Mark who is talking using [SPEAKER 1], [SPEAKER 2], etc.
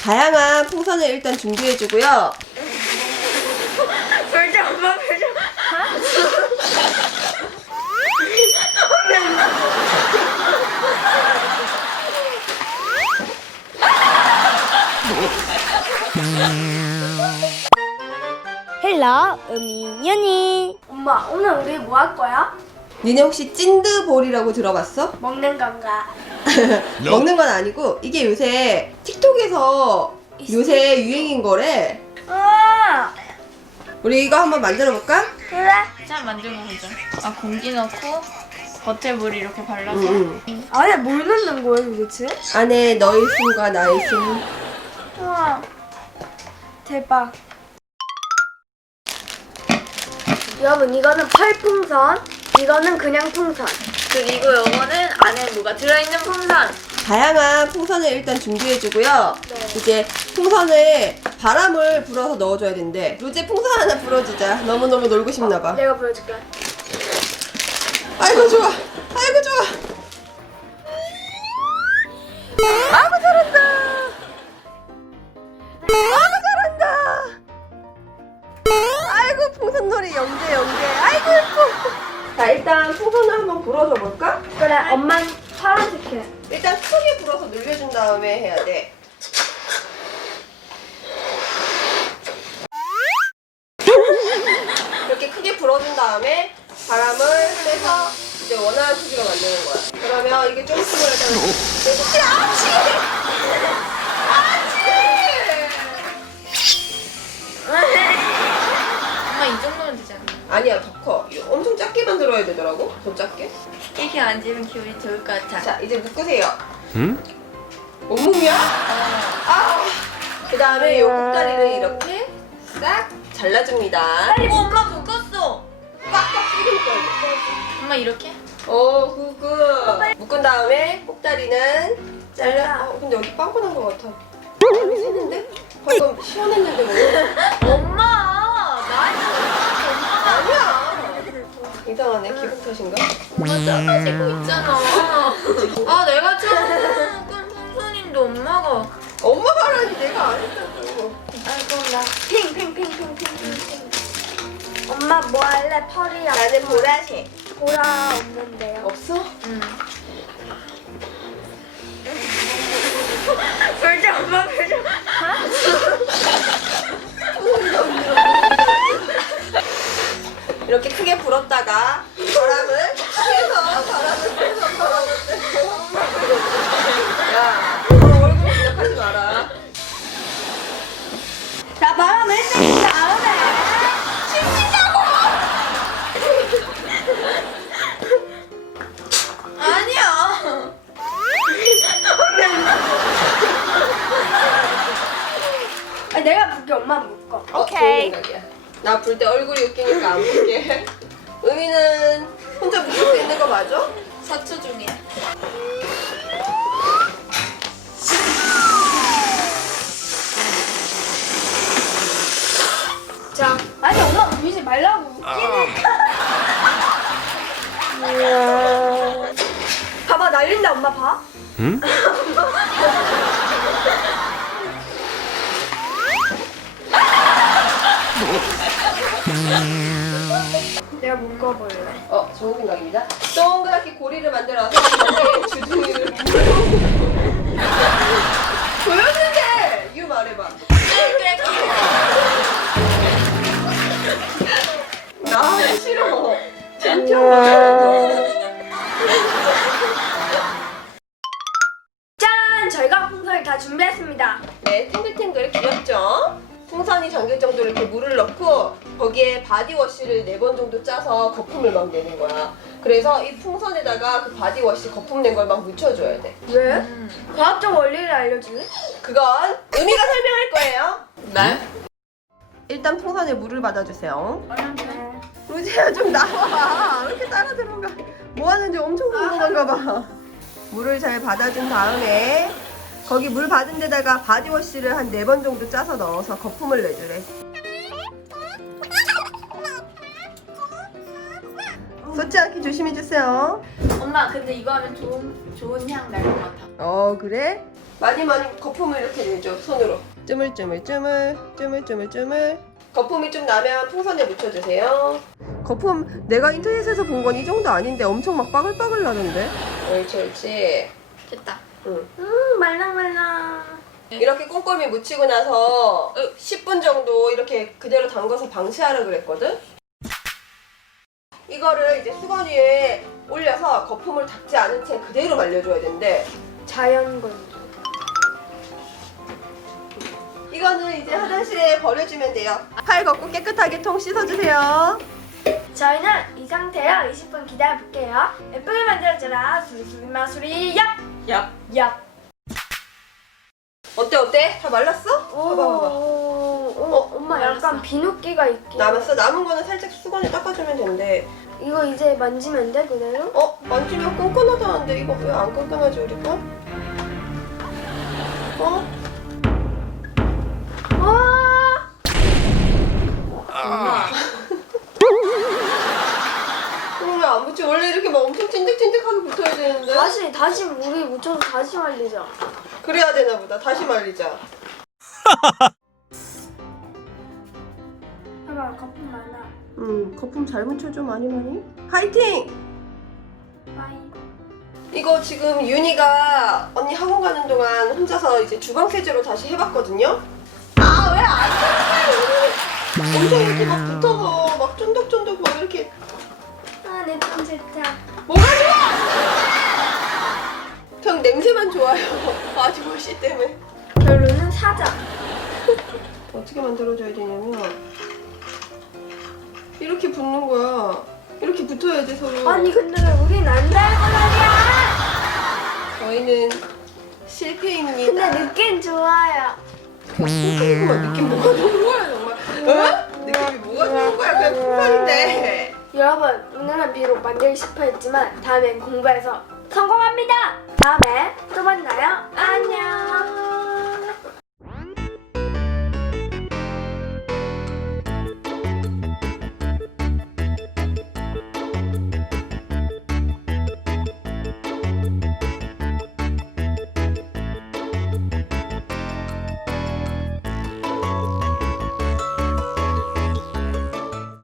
[SPEAKER 1] 다양한 풍선을 일단 준비해주고요.
[SPEAKER 2] 별장 엄마 별장.
[SPEAKER 3] 헬로 음이윤이.
[SPEAKER 2] 엄마 오늘 우리 뭐 할 거야?
[SPEAKER 1] 니네 혹시 찐드볼이라고 들어봤어?
[SPEAKER 2] 먹는 건가?
[SPEAKER 1] 먹는 건 아니고 이게 요새 틱톡에서 요새 유행인 거래.
[SPEAKER 2] 아
[SPEAKER 1] 우리 이거 한번 만들어 볼까?
[SPEAKER 2] 그래.
[SPEAKER 4] 잘 만들고 보자. 아, 공기 넣고 겉에 물 이렇게 발라서.
[SPEAKER 2] 안에 뭘 넣는 거야 도대체?
[SPEAKER 1] 안에 너의 숨과 나의 숨.
[SPEAKER 2] 우와 대박. 여러분 이거는 펄풍선, 이거는 그냥 풍선.
[SPEAKER 4] 그리고 요거는 안에 뭐가 들어있는 풍선.
[SPEAKER 1] 다양한 풍선을 일단 준비해주고요.
[SPEAKER 2] 네.
[SPEAKER 1] 이제 풍선을 바람을 불어서 넣어줘야 된대. 로제 풍선 하나 불어주자. 너무너무 놀고 싶나봐.
[SPEAKER 2] 내가 보여줄게.
[SPEAKER 1] 아이고 좋아. 아이고 좋아. 아이고 잘한다. 아이고 잘한다. 아이고 풍선놀이 영재. 아이고 예뻐. 자 일단 풍선을 한번 불어줘 볼까?
[SPEAKER 2] 그래 엄마는 파란색 해.
[SPEAKER 1] 일단 크게 불어서 늘려준 다음에 해야 돼. 이렇게 크게 불어준 다음에 바람을 빼서 이제 원하는 크기로 만드는 거야. 그러면 이게 좀 있으면 일단
[SPEAKER 4] 엄마 이 정도면 되지 않나?
[SPEAKER 1] 아니야 더 커. 이거 엄청 작게 만들어야 되더라고. 더 작게.
[SPEAKER 4] 이렇게 앉으면 기분이 좋을 것 같아.
[SPEAKER 1] 자 이제 묶으세요. 온몸이야? 아. 그 다음에 요 꼭다리를 이렇게 싹 잘라줍니다.
[SPEAKER 4] 엄마 묶었어.
[SPEAKER 1] 꽉꽉 세게 묶어야 돼.
[SPEAKER 4] 엄마 이렇게?
[SPEAKER 1] 굿. 묶은 다음에 꼭다리는 잘라. 근데 여기 빵꾸 난 것 같아. 새는데? 방금 시원했는데 뭐?
[SPEAKER 4] 엄마! 나이스!
[SPEAKER 1] 아니야. 이상하네. 기분 탓인가?
[SPEAKER 4] 엄마 작아지고 있잖아. 아, 내가 처음 묶은 풍선인데 엄마가.
[SPEAKER 1] 엄마가 하라니 내가 안 했다고.
[SPEAKER 2] 아이고 나 핑핑핑핑핑핑. 엄마 뭐 할래? 펄이야.
[SPEAKER 1] 나는 보라색.
[SPEAKER 2] 보라 없는데요.
[SPEAKER 1] 없어?
[SPEAKER 4] 응.
[SPEAKER 2] 별장 엄마 별장.
[SPEAKER 1] 이렇게 크게 불었다가 바람을 빼서 야, 너 얼굴 시작하지 마라.
[SPEAKER 2] 나 바람을 쐬기 다음에.
[SPEAKER 4] 아니야!
[SPEAKER 2] 아니 내가 묶게 엄마 묶어.
[SPEAKER 1] 오케이. 나 불 때 얼굴이 웃기니까 안 볼게. 의미는 혼자 묶을 수 있는 거 맞아?
[SPEAKER 4] 4초 중이야.
[SPEAKER 2] 자, 아니 엄마 울지 말라고 웃기니까. 봐봐 날린다 엄마 봐. 내가 묶어볼래.
[SPEAKER 1] 좋은 생각입니다. 동그랗게 고리를 만들어서 거기에 주둥이를 보였는데 이유 말해봐. 나 싫어. 진짜.
[SPEAKER 2] 짠! 저희가 풍선을 다 준비했습니다.
[SPEAKER 1] 네, 탱글탱글 귀엽죠? 풍선이 잠길 정도로 이렇게 물을 넣고 거기에 바디워시를 4번 정도 짜서 거품을 막 내는 거야. 그래서 이 풍선에다가 그 바디워시 거품 낸 걸 막 묻혀줘야 돼.
[SPEAKER 2] 왜? 과학적 원리를 알려줄래?
[SPEAKER 1] 그건 의미가 설명할 거예요.
[SPEAKER 4] 날?
[SPEAKER 1] 일단 풍선에 물을 받아주세요. 로지야 좀 나와. 왜 이렇게 따라 들어가? 뭐 하는지 엄청 궁금한가 봐. 물을 잘 받아준 다음에 거기 물 받은 데다가 바디워시를 한 4번 정도 짜서 넣어서 거품을 내주래. 쏟지 않게 조심해주세요.
[SPEAKER 4] 엄마, 근데 이거 하면 좋은 향 날 것 같아.
[SPEAKER 1] 그래? 많이 거품을 이렇게 내줘 손으로. 쭈물쭈물. 거품이 좀 나면 풍선에 묻혀주세요. 거품 내가 인터넷에서 본 건 이 정도 아닌데 엄청 막 빠글빠글 나는데. 옳지.
[SPEAKER 4] 됐다.
[SPEAKER 1] 응.
[SPEAKER 2] 말랑말랑.
[SPEAKER 1] 이렇게 꼼꼼히 묻히고 나서 10분 정도 이렇게 그대로 담가서 방치하라 그랬거든. 이거를 이제 수건 위에 올려서 거품을 닦지 않은 채 그대로 말려줘야 된대.
[SPEAKER 2] 자연 건조.
[SPEAKER 1] 이거는 이제 화장실에 버려주면 돼요. 팔 걷고 깨끗하게 통 씻어주세요.
[SPEAKER 2] 저희는 이 상태로 20분 기다려볼게요. 예쁘게 만들어줘라. 수리수리 마수리 얍!
[SPEAKER 1] 야,
[SPEAKER 2] 얍!
[SPEAKER 1] 어때? 다 말랐어? 봐봐.
[SPEAKER 2] 엄마
[SPEAKER 4] 말랐어.
[SPEAKER 2] 약간 비눗기가 있게.
[SPEAKER 1] 남았어? 남은 거는 살짝 수건에 닦아주면 된대.
[SPEAKER 2] 이거 이제 만지면 돼 그대로?
[SPEAKER 1] 만지면 끈끈하다는데 이거 왜 안 끈끈하지 우리 거?
[SPEAKER 2] 와!
[SPEAKER 4] 엄마.
[SPEAKER 1] 그럼 왜 안 붙여? 원래 이렇게 막 엄청 찐득찐득하게 붙어야 되는데.
[SPEAKER 2] 다시 물이 묻혀서 다시 말리자.
[SPEAKER 1] 그래야 되나 보다. 다시 말리자.
[SPEAKER 2] 봐봐 거품 많아.
[SPEAKER 1] 거품 잘 묻혀줘 많이. 화이팅!
[SPEAKER 2] 빠이.
[SPEAKER 1] 이거 지금 윤희가 언니 학원 가는 동안 혼자서 이제 주방 세제로 다시 해봤거든요. 아, 왜 안 돼? 엄청 이렇게 막 붙어서 막 쫀득쫀득 막 이렇게.
[SPEAKER 2] 아, 내 돈 좋다.
[SPEAKER 1] 뭐가 좋아? 그냥 냄새만 좋아요. 바디워시 때문에.
[SPEAKER 2] 결론은 사자.
[SPEAKER 1] 어떻게 만들어줘야 되냐면 이렇게 붙는 거야. 이렇게 붙어야지 서로.
[SPEAKER 2] 아니 근데 왜 우린 안 달고 말이야?
[SPEAKER 1] 저희는 실패입니다.
[SPEAKER 2] 근데 느낌 좋아요.
[SPEAKER 1] 풍선이구만. 느낌 뭐가 좋은 거야 정말. 느낌이 뭐가 좋은 거야. 그냥 풍선인데.
[SPEAKER 2] 여러분 오늘은 비록 만들기 실패했지만 다음엔 공부해서 성공합니다. 다음에 또 만나요. 안녕.